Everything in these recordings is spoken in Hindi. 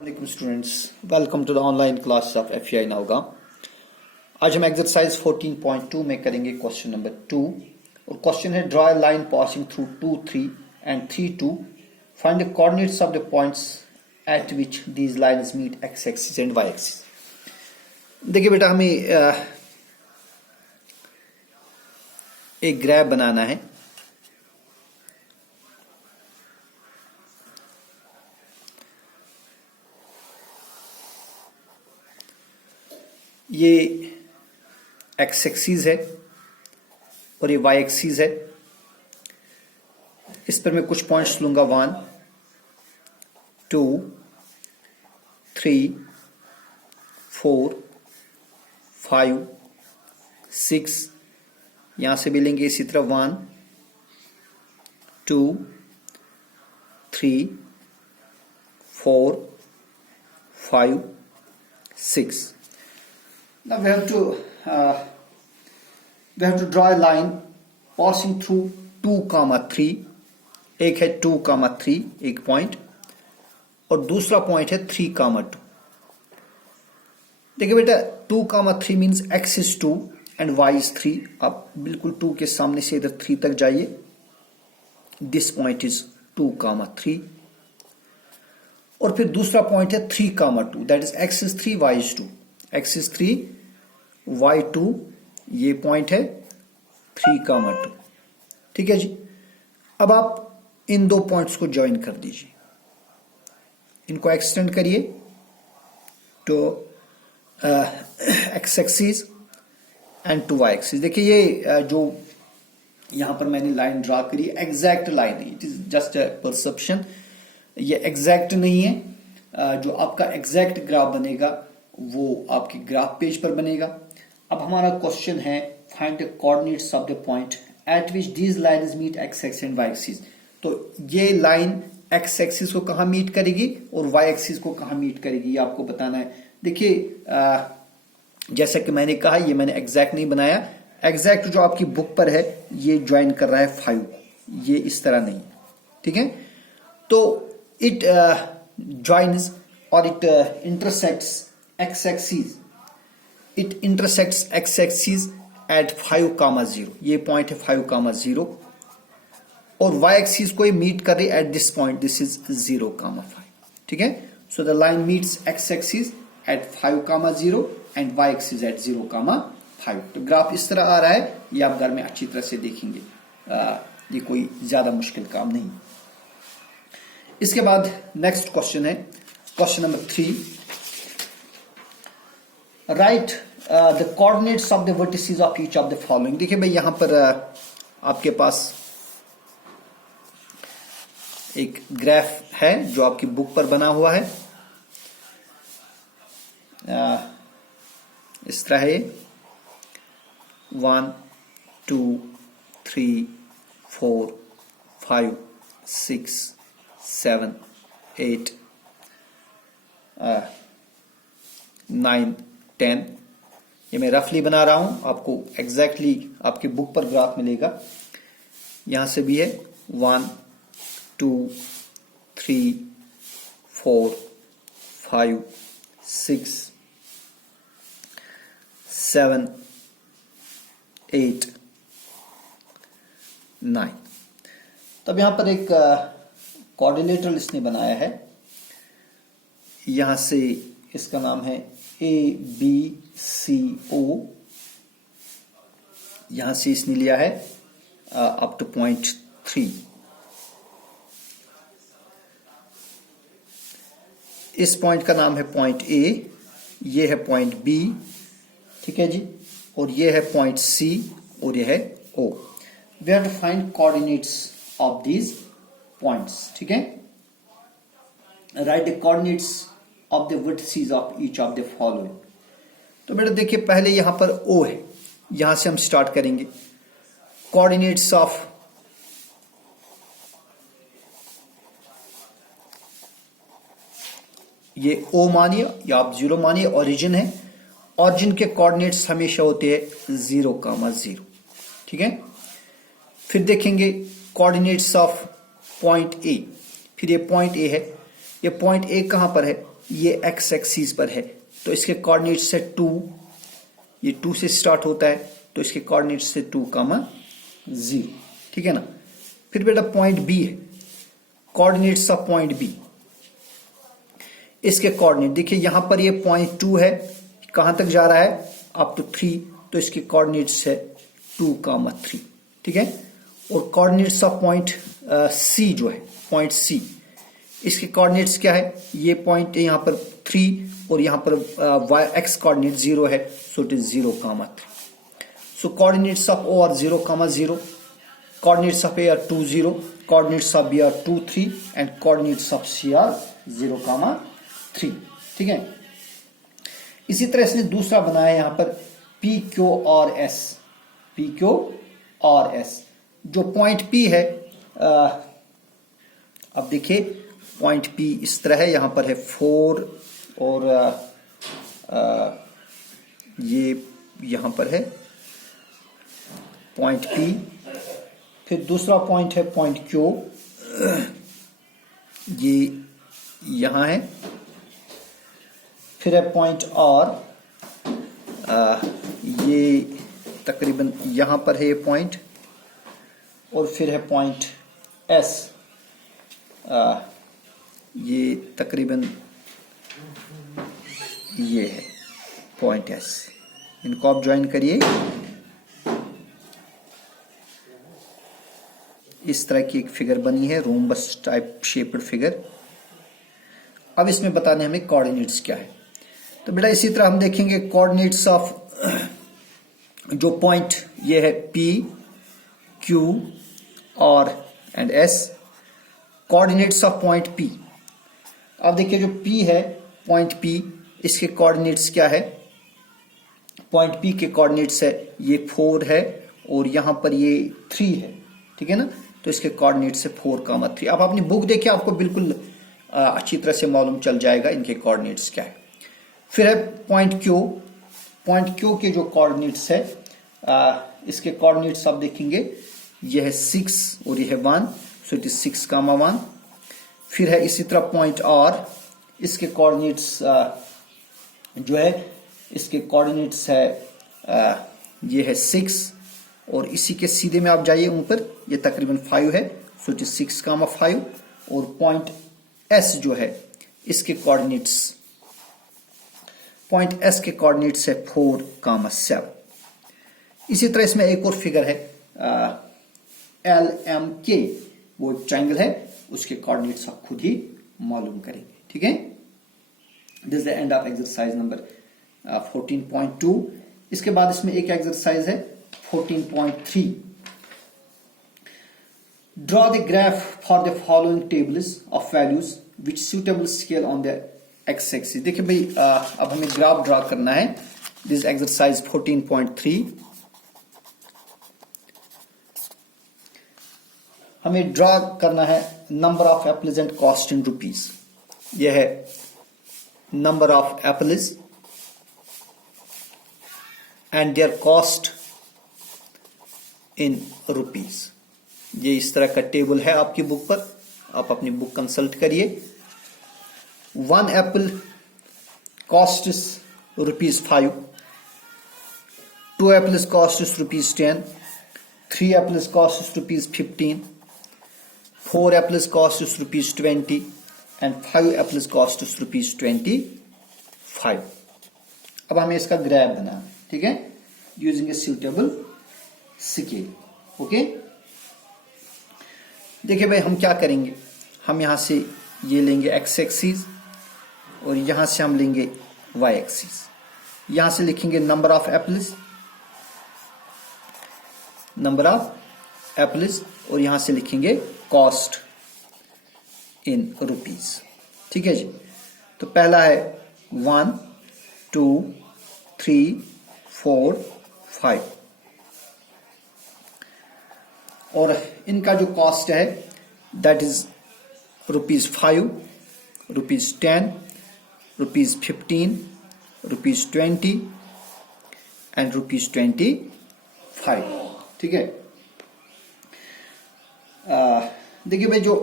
वालेकुम students, welcome to the online class of FEI नाउगा। आज हम एक्सरसाइज 14.2 में करेंगे क्वेश्चन नंबर 2 और क्वेश्चन है draw a line passing through 2 3 and 3 2 find the coordinates of the points at which these lines meet x axis and y axis. देखिए बेटा, हमें एक ग्राफ बनाना है। ये एक्स एक्सिस है और ये वाई एक्सिस है। इस पर मैं कुछ पॉइंट्स लूंगा 1 2 3 4 5 6। यहां से भी लेंगे इसी तरह 1 2 3 4 5 6। Now we have to draw a line passing through 2, 3। एक है 2, 3 एक पॉइंट और दूसरा पॉइंट है 3, 2। देखिए बेटा, 2, 3 means x is 2 and y is 3। आप बिल्कुल 2 के सामने से इधर 3 तक जाइए। दिस पॉइंट इज 2, 3 और फिर दूसरा पॉइंट है 3, 2। That is x is 3, y is 2। x is 3, y 2, ये पॉइंट है 3, 2। ठीक है जी। अब आप इन दो पॉइंट्स को ज्वाइन कर दीजिए, इनको एक्सटेंड करिए to x axis and to y axis. देखिए ये जो यहां पर मैंने लाइन ड्रा करी, एग्जैक्ट लाइन है, it is just a perception. ये एग्जैक्ट नहीं है। जो आपका एग्जैक्ट ग्राफ बनेगा वो आपके ग्राफ पेज पर बनेगा। अब हमारा क्वेश्चन है find the coordinates of the point at which these lines meet x axis and y axis. तो ये लाइन एक्स एक्सिस को कहां मीट करेगी और वाई एक्सिस को कहां मीट करेगी, ये आपको बताना है। देखिए जैसा कि मैंने कहा, ये मैंने एग्जैक्ट नहीं बनाया। एग्जैक्ट जो आपकी बुक पर है ये ज्वाइन कर रहा है 5, ये इस तरह नहीं। ठीक है, तो इट ज्वाइन्स और it intersects x axis, it intersects x axis at 5, 0। ये पॉइंट है 5, 0 और y axis को ये मीट कर रही है at this point, this is 0, 5। ठीक है, so the line meets x axis at 5, 0 and y axis at 0, 5। तो ग्राफ इस तरह आ रहा है, ये आप घर में अच्छी तरह से देखेंगे। ये कोई ज्यादा मुश्किल काम नहीं। इसके बाद नेक्स्ट क्वेश्चन है question number 3। Right the coordinates of the vertices of each of the following. देखिए भाई, यहां पर आपके पास एक ग्राफ है जो आपकी बुक पर बना हुआ है। इस तरह है 1 2 3 4 5 6 7 8 9 10। ये मैं रफली बना रहा हूं, आपको एग्जैक्टली आपके बुक पर ग्राफ मिलेगा। यहां से भी है 1 2 3 4 5 6 7 8 9। तब यहां पर एक कोऑर्डिनेटर इसने बनाया है। यहां से इसका नाम है ABCO। यहां से इसने लिया है अप टू पॉइंट 3। इस पॉइंट का नाम है पॉइंट A, ये है पॉइंट B। ठीक है जी, और ये है पॉइंट C और ये है O। We have to find coordinates of these points. ठीक है, write the coordinates of the vertices of each of the following. तो बेटा देखिए, पहले यहां पर O है, यहां से हम स्टार्ट करेंगे। कोऑर्डिनेट्स ऑफ ये O मानिए या आप 0 मानिए, ओरिजिन है। ओरिजिन के कोऑर्डिनेट्स हमेशा होते हैं 0, 0। ठीक है, फिर देखेंगे कोऑर्डिनेट्स ऑफ पॉइंट ए, फिर ये पॉइंट ए है, ये पॉइंट ए कहां पर है, ये एक्स एक्सिस पर है तो इसके कोऑर्डिनेट्स है 2, ये 2 से स्टार्ट होता है तो इसके कोऑर्डिनेट्स है 2,0, ठीक है ना। फिर बेटा पॉइंट बी है, कोऑर्डिनेट्स ऑफ पॉइंट बी, इसके कोऑर्डिनेट देखिए यहां पर ये पॉइंट 2 है, कहां तक जा रहा है अप टू 3, तो इसके कोऑर्डिनेट्स है 2,3, ठीक है। और कोऑर्डिनेट्स ऑफ पॉइंट सी जो है, पॉइंट सी, इसके कोऑर्डिनेट्स क्या है, ये पॉइंट है यहां पर 3 और यहां पर एक्स कोऑर्डिनेट 0 है, so it is 0,3। So coordinates of O are 0,0, coordinates of A are 2, 0, coordinates of B are 2, 3 and coordinates of C are 0,3, ठीक है। इसी तरह इसने दूसरा बनाया यहां पर P, Q और S, P, Q और S। जो पॉइंट P है, अब देखिए पॉइंट P इस तरह है, यहां पर है 4 और ये यहां पर है पॉइंट P। फिर दूसरा पॉइंट है पॉइंट Q, ये यहां है। फिर है पॉइंट R, ये तकरीबन यहां पर है ये पॉइंट। और फिर है पॉइंट S, ये तकरीबन ये है पॉइंट S। इनको आप ज्वाइन करिए, इस तरह की एक फिगर बनी है, रोम्बस टाइप शेप्ड फिगर। अब इसमें बताने हमें कोऑर्डिनेट्स क्या है। तो बेटा इसी तरह हम देखेंगे कोऑर्डिनेट्स ऑफ जो पॉइंट ये है P, Q और and S, coordinates of point P। अब देखिए जो P है, पॉइंट P, इसके कोऑर्डिनेट्स क्या है, पॉइंट P के कोऑर्डिनेट्स है ये 4 है और यहां पर ये 3 है, ठीक है ना। तो इसके कोऑर्डिनेट्स है 4,3। अब अपनी बुक देखिए, आपको बिल्कुल अच्छी तरह से मालूम चल जाएगा इनके कोऑर्डिनेट्स क्या है। फिर है पॉइंट Q, पॉइंट Q के जो कोऑर्डिनेट्स है, इसके कोऑर्डिनेट्स आप देखेंगे ये है 6 और ये है 1, सो इट इज 6,1। फिर है इसी तरह पॉइंट R, इसके कोऑर्डिनेट्स जो है, इसके कोऑर्डिनेट्स है ये है 6 और इसी के सीधे में आप जाइए ऊपर, ये तकरीबन 5 है, सो इट इज 6,5। और पॉइंट S जो है, इसके कोऑर्डिनेट्स, पॉइंट S के कोऑर्डिनेट्स है 4,7। इसी तरह इसमें एक और फिगर है LMK, वो ट्रायंगल है, उसके कोऑर्डिनेट्स आप खुद ही मालूम करेंगे, ठीक है। This is the end of exercise number 14.2। इसके बाद इसमें एक एक्सरसाइज है 14.3। Draw the graph for the following tables of values which suitable scale on the x-axis। देखिए भाई, अब हमें ग्राफ ड्रा करना है। This exercise 14.3। हमें ड्रा करना है number of apples and cost in rupees. यह है number of apples and there cost in rupees. ये इस तरह का टेबल है आपकी बुक पर, आप अपनी बुक कंसल्ट करिए। 1 Apple cost ₹5, 2 apples cost ₹10, 3 apples cost ₹15, 4 apples cost ₹20 and 5 apples cost ₹25। अब हमें इसका ग्राफ बनाना है, ठीक है, using a suitable scale. Okay, देखिए भाई हम क्या करेंगे, हम यहां से ये लेंगे एक्स एक्सिस और यहां से हम लेंगे वाई एक्सिस। यहां से लिखेंगे नंबर ऑफ एप्पल्स, और यहां से लिखेंगे कॉस्ट इन रुपीज। ठीक है जी। तो पहला है 1, 2, 3, 4, 5 और इनका जो कॉस्ट है दैट इज ₹5, ₹10, ₹15, ₹20 एंड ₹25। ठीक है। देखिए भाई जो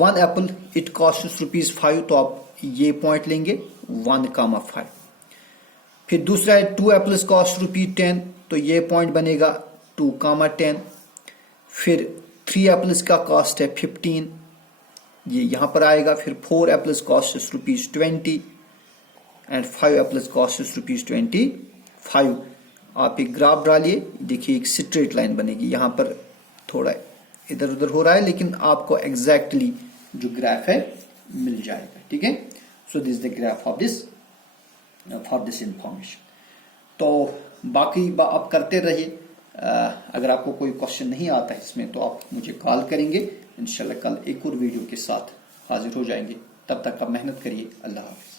1 एप्पल इट कॉस्ट ₹5, तो आप ये पॉइंट लेंगे 1,5। फिर दूसरा है 2 एप्पल्स कॉस्ट ₹10, तो ये पॉइंट बनेगा 2,10। फिर 3 एप्पल्स का कॉस्ट है 15, ये यहां पर आएगा। फिर 4 apples cost is ₹20 and 5 apples cost is ₹25। आप एक ग्राफ डालिए, देखिए एक स्ट्रेट लाइन बनेगी। यहां पर थोड़ा इधर उधर हो रहा है, लेकिन आपको एग्जैक्टली जो ग्राफ है मिल जाएगा। ठीक है, so this the graph of this for this information. तो बाकी आप करते रहिए। अगर आपको कोई क्वेश्चन नहीं आता है इसमें तो आप मुझे कॉल करेंगे। इंशाल्लाह कल एक और वीडियो के साथ हाजिर हो जाएंगे। तब तक आप मेहनत करिए। अल्लाह हाफिज।